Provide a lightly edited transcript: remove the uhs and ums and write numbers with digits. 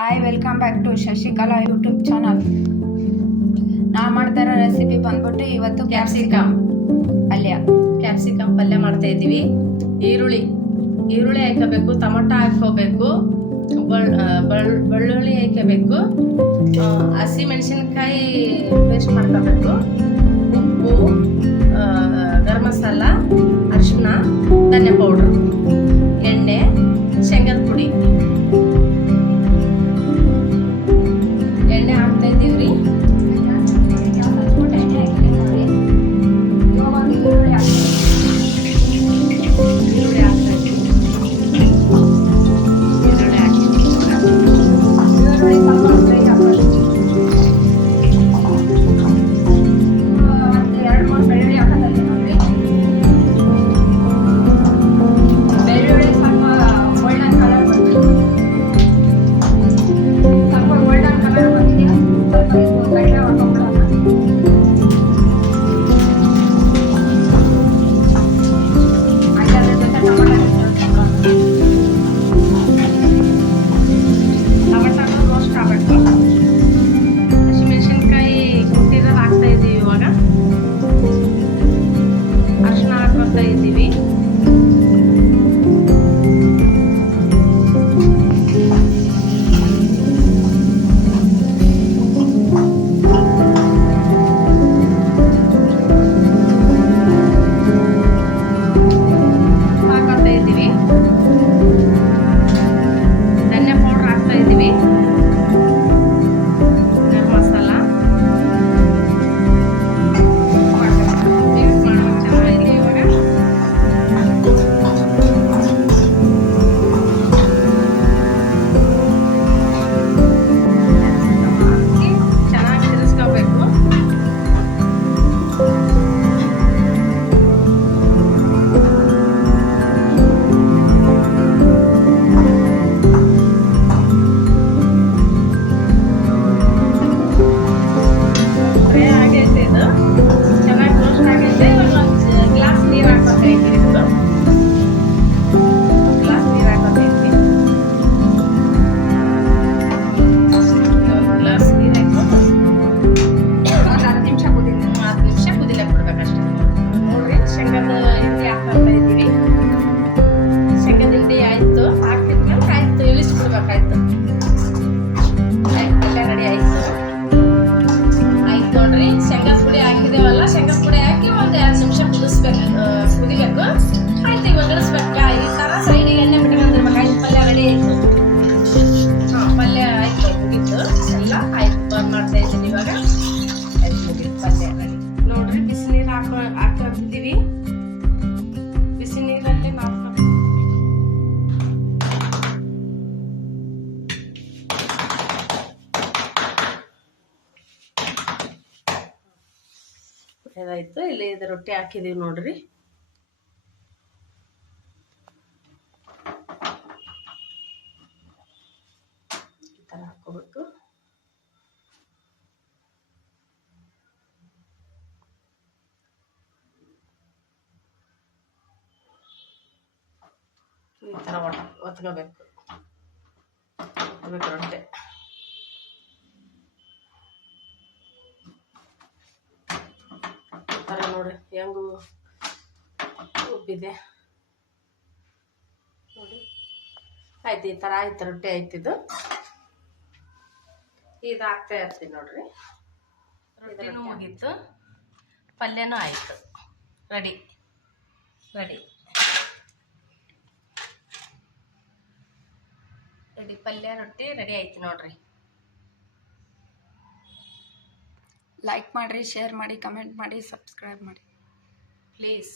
Hi, welcome back to Shashikala YouTube channel. ನಾ ಮಾಡ್ತಾ ಇರೋ ರೆಸಿಪಿ ಬಂದ್ಬಿಟ್ಟು ಇವತ್ತು ಕ್ಯಾಪ್ಸಿಕಮ್ ಪಲ್ಯ ಮಾಡ್ತಾ ಇದ್ದೀವಿ. ಈರುಳ್ಳಿ ಹಾಕಬೇಕು, ಟೊಮೊಟೊ ಹಾಕೋಬೇಕು, ಬೆಳ್ಳುಳ್ಳಿ ಹಾಕಬೇಕು, ಹಸಿ ಮೆಣಸಿನ್ಕಾಯಿ ಪೇಸ್ಟ್ ಮಾಡ್ಕೋಬೇಕು, ಉಪ್ಪು, ಗರಂ ಮಸಾಲ, ಅರಿಶಿನ, ಧನಿಯಾ ಪೌಡ್ರ್, ಎಣ್ಣೆ, ಶೇಂಗದ ಪುಡಿ. ಎಣ್ಣೆ ಹಾಕ್ತಾ ಇದ್ದೀವ್ರಿ. ನೋಡ್ರಿ, ಬಿಸಿ ನೀರು ಹಾಕಿರ್ತೀವಿ. ಬಿಸಿ ನೀರಲ್ಲಿ ಇದಾಯ್ತು. ಇಲ್ಲಿ ಇದು ರೊಟ್ಟಿ ಹಾಕಿದೀವಿ ನೋಡ್ರಿ. ಈ ತರ ಹಾಕೋಬೇಕು. ಈ ತರ ಒತ್ಕೋಬೇಕು ರೊಟ್ಟೆ. ತರ ನೋಡಿ ಹೆಂಗು ಉಬ್ಬಿದೆ ನೋಡಿ. ಆಯ್ತು, ಈ ತರ ಆಯ್ತು, ರೊಟ್ಟಿ ಆಯ್ತಿದ್ದು. ಇದು ಹಾಕ್ತಾ ಇರ್ತೀನಿ ನೋಡ್ರಿ. ರೊಟ್ಟಿನೂ ಮುಗೀತು, ಪಲ್ಯನೂ ಆಯ್ತು. ರೆಡಿ ಪಲ್ಯ ರೊಟ್ಟಿ ರೆಡಿ ಆಯ್ತು ನೋಡ್ರಿ. ಲೈಕ್ ಮಾಡಿರಿ, ಶೇರ್ ಮಾಡಿ, ಕಮೆಂಟ್ ಮಾಡಿ, ಸಬ್ಸ್ಕ್ರೈಬ್ ಮಾಡಿ ಪ್ಲೀಸ್.